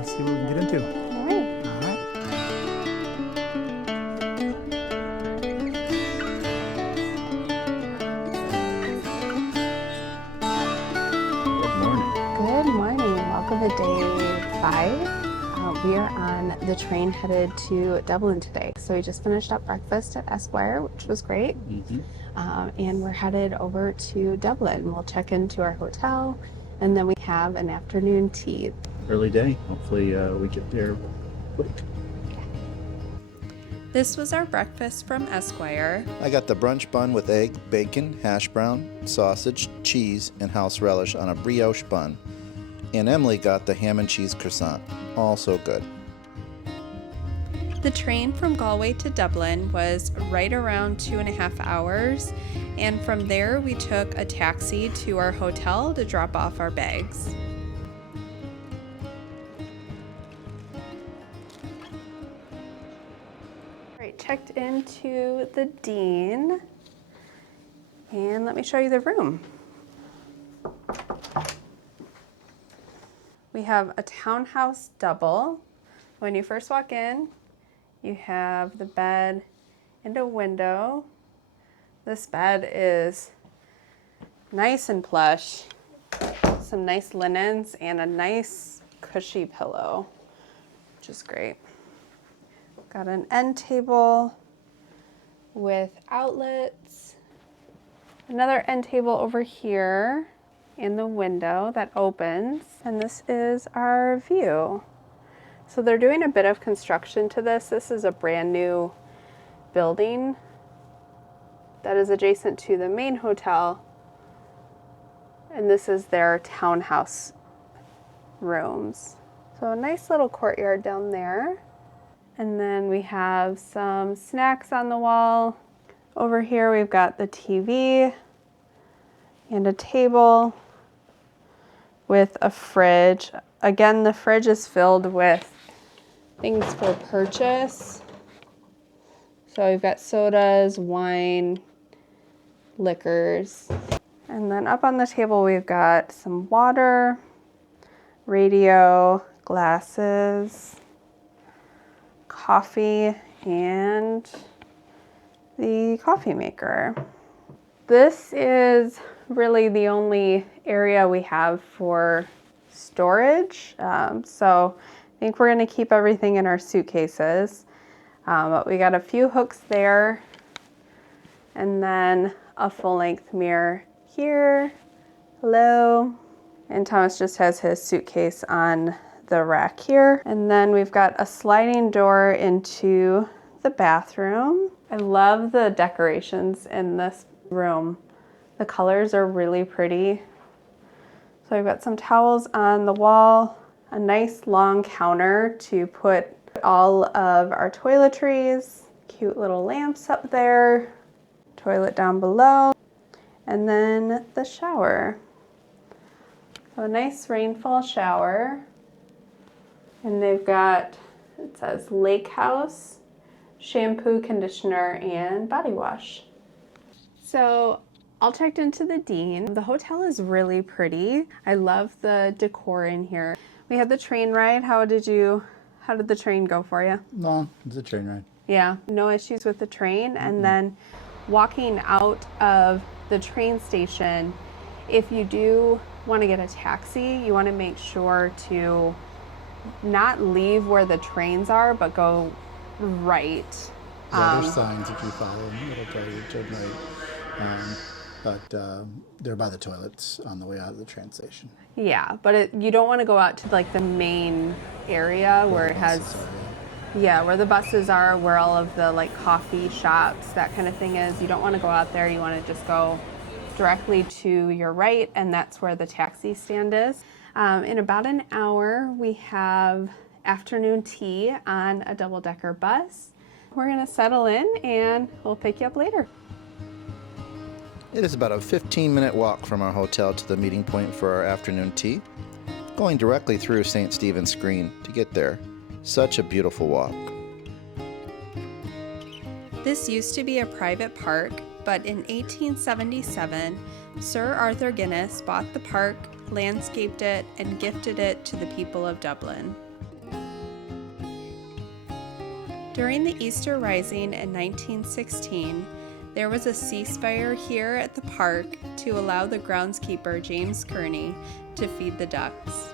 let's see what we can get into. All right. All right. Good morning. Good morning. Welcome to day 5. We are on the train headed to Dublin today. So we just finished up breakfast at Esquire, which was great. And we're headed over to Dublin. We'll check into our hotel, and then we have an afternoon tea. Early day. Hopefully we get there quick. This was our breakfast from Esquire. I got the brunch bun with egg, bacon, hash brown, sausage, cheese, and house relish on a brioche bun. And Emily got the ham and cheese croissant. Also good. The train from Galway to Dublin was right around 2.5 hours, and from there we took a taxi to our hotel to drop off our bags. All right, checked into the Dean, and let me show you the room. We have a townhouse double. When you first walk in, you have the bed and a window. This bed is nice and plush, some nice linens, and a nice cushy pillow, which is great. Got an end table with outlets, another end table over here, in the window that opens, and this is our view. So they're doing a bit of construction to this. This is a brand new building that is adjacent to the main hotel, and this is their townhouse rooms. So a nice little courtyard down there, and then we have some snacks on the wall. Over here we've got the TV and a table with a fridge. Again, the fridge is filled with things for purchase. So we've got sodas, wine, liquors. And then up on the table we've got some water, radio, glasses, coffee, and the coffee maker. This is really the only area we have for storage. So I think we're gonna keep everything in our suitcases. But we got a few hooks there, and then a full-length mirror here. Hello. And Thomas just has his suitcase on the rack here. And then we've got a sliding door into the bathroom. I love the decorations in this room. The colors are really pretty. So I've got some towels on the wall, a nice long counter to put all of our toiletries, cute little lamps up there, toilet down below, and then the shower. So a nice rainfall shower. And they've got, it says Lake House, shampoo, conditioner, and body wash. So all checked into the Dean. The hotel is really pretty. I love the decor in here. We had the train ride. How did the train go for you? Long. It's a train ride. Yeah, no issues with the train. And then walking out of the train station, if you do want to get a taxi, you want to make sure to not leave where the trains are, but go right. Yeah, there's signs if you follow them. It'll tell you to turn right. But they're by the toilets on the way out of the train station. Yeah, but you don't want to go out to like the main area where it has, where the buses are, where all of the like coffee shops, that kind of thing is. You don't want to go out there. You want to just go directly to your right, and that's where the taxi stand is. In about an hour, we have afternoon tea on a double-decker bus. We're going to settle in, and we'll pick you up later. It is about a 15-minute walk from our hotel to the meeting point for our afternoon tea, going directly through St. Stephen's Green to get there. Such a beautiful walk. This used to be a private park, but in 1877, Sir Arthur Guinness bought the park, landscaped it, and gifted it to the people of Dublin. During the Easter Rising in 1916, there was a ceasefire here at the park to allow the groundskeeper, James Kearney, to feed the ducks.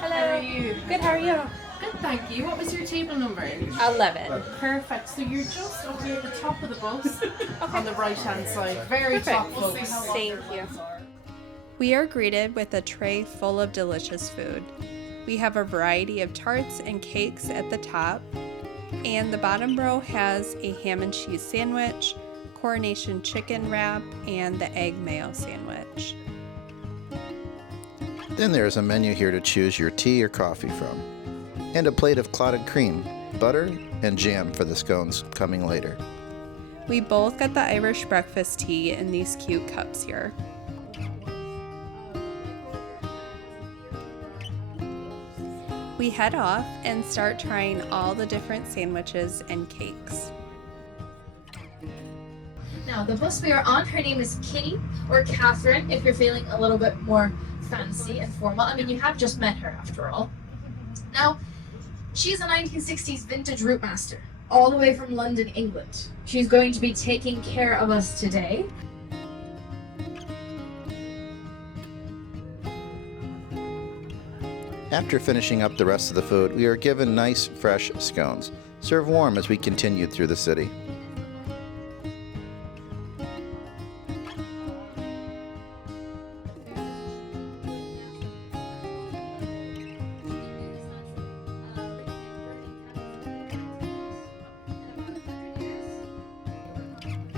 How are you? Good, how are you? Good, thank you. What was your table number? 11. Perfect. So you're just over here at the top of the bus on the right hand side. Very top folks. Thank you. We are greeted with a tray full of delicious food. We have a variety of tarts and cakes at the top, and the bottom row has a ham and cheese sandwich, coronation chicken wrap, and the egg mayo sandwich. Then there is a menu here to choose your tea or coffee from, and a plate of clotted cream, butter, and jam for the scones coming later. We both got the Irish breakfast tea in these cute cups here. We head off and start trying all the different sandwiches and cakes. Now, the bus we are on, her name is Kitty, or Catherine, if you're feeling a little bit more fancy and formal. I mean, you have just met her after all. Now, she's a 1960s vintage route master, all the way from London, England. She's going to be taking care of us today. After finishing up the rest of the food, we are given nice, fresh scones, served warm as we continue through the city.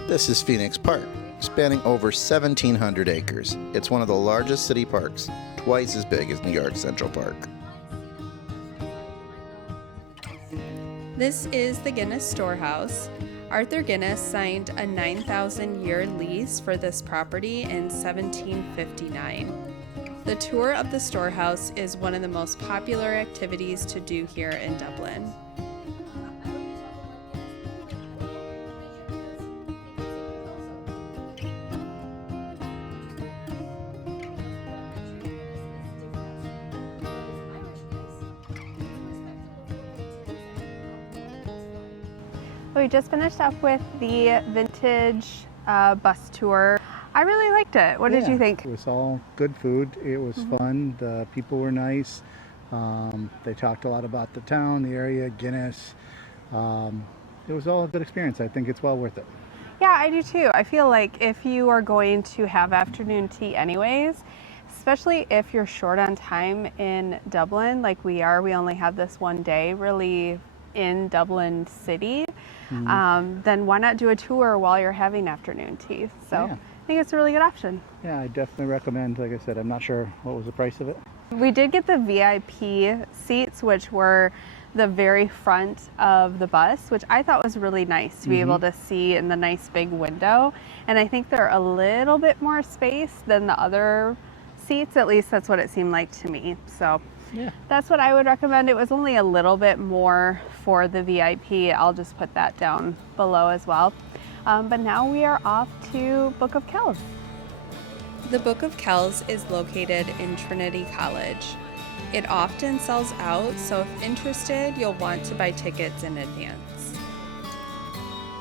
This is Phoenix Park, spanning over 1,700 acres. It's one of the largest city parks, twice as big as New York Central Park. This is the Guinness Storehouse. Arthur Guinness signed a 9,000-year lease for this property in 1759. The tour of the storehouse is one of the most popular activities to do here in Dublin. We just finished up with the vintage bus tour. I really liked it. What did you think? It was all good food. It was fun. The people were nice. They talked a lot about the town, the area, Guinness. It was all a good experience. I think it's well worth it. Yeah, I do too. I feel like if you are going to have afternoon tea anyways, especially if you're short on time in Dublin like we are, we only have this one day really in Dublin City, then why not do a tour while you're having afternoon tea? So Yeah. I think it's a really good option. Yeah, I definitely recommend. Like I said, I'm not sure what was the price of it. We did get the VIP seats, which were the very front of the bus, which I thought was really nice to be able to see in the nice big window. And I think they're a little bit more space than the other seats. At least that's what it seemed like to me. So Yeah. that's what I would recommend. It was only a little bit more for the VIP. I'll just put that down below as well. But now we are off to Book of Kells. The Book of Kells is located in Trinity College. It often sells out, so if interested, you'll want to buy tickets in advance.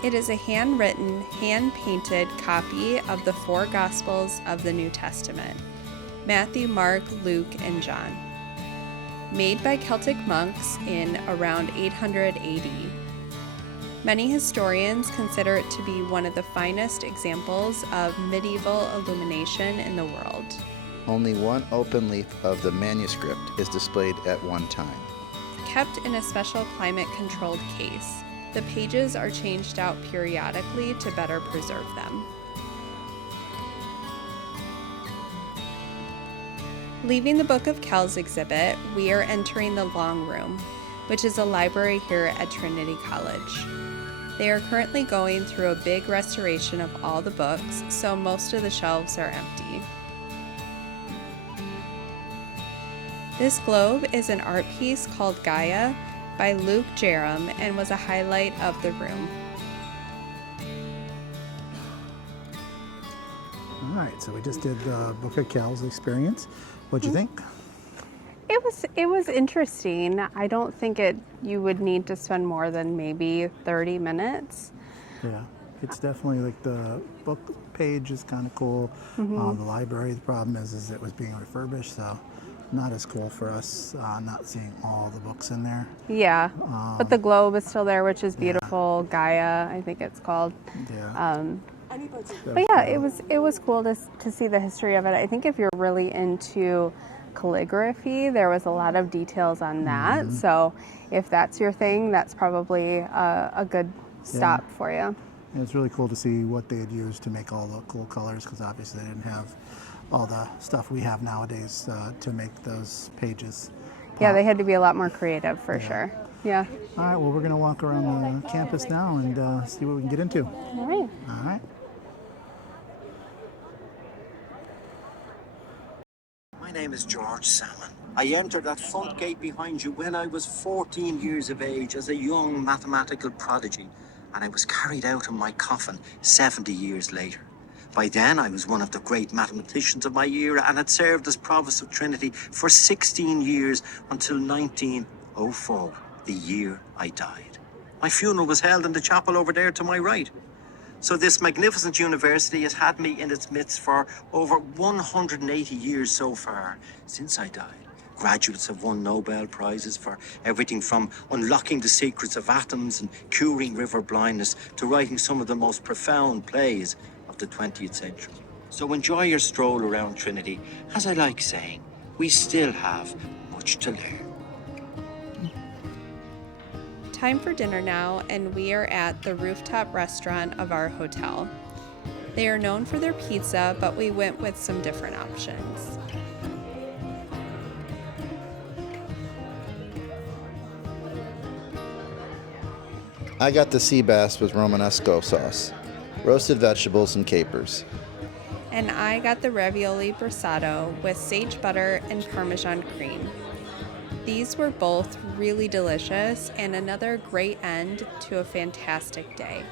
It is a handwritten, hand-painted copy of the four Gospels of the New Testament: Matthew, Mark, Luke, and John. Made by Celtic monks in around 800 AD. Many historians consider it to be one of the finest examples of medieval illumination in the world. Only one open leaf of the manuscript is displayed at one time. Kept in a special climate-controlled case, the pages are changed out periodically to better preserve them. Leaving the Book of Kells exhibit, we are entering the Long Room, which is a library here at Trinity College. They are currently going through a big restoration of all the books, so most of the shelves are empty. This globe is an art piece called Gaia by Luke Jerram and was a highlight of the room. All right, so we just did the Book of Kells experience. What'd you think? It was interesting. I don't think you would need to spend more than maybe 30 minutes. Yeah, it's definitely like the book page is kind of cool. The library, the problem is it was being refurbished, so not as cool for us not seeing all the books in there. Yeah, but the globe is still there, which is beautiful. Gaia, I think it's called. Yeah. But yeah, it was cool to see the history of it. I think if you're really into calligraphy, there was a lot of details on that. So if that's your thing, that's probably a good stop for you. And it's really cool to see what they had used to make all the cool colors, because obviously they didn't have all the stuff we have nowadays to make those pages. Yeah, they had to be a lot more creative for sure. Yeah. All right, well, we're going to walk around the campus now and see what we can get into. All right. All right. My name is George Salmon. I entered that front gate behind you when I was 14 years of age as a young mathematical prodigy, and I was carried out in my coffin 70 years later. By then, I was one of the great mathematicians of my era and had served as Provost of Trinity for 16 years until 1904, the year I died. My funeral was held in the chapel over there to my right. So this magnificent university has had me in its midst for over 180 years so far, since I died. Graduates have won Nobel Prizes for everything from unlocking the secrets of atoms and curing river blindness to writing some of the most profound plays of the 20th century. So enjoy your stroll around Trinity. As I like saying, we still have much to learn. Time for dinner now, and we are at the Rooftop restaurant of our hotel. They are known for their pizza, but we went with some different options. I got the sea bass with Romanesco sauce, roasted vegetables, and capers. And I got the ravioli brissato with sage butter and Parmesan cream. These were both really delicious and another great end to a fantastic day.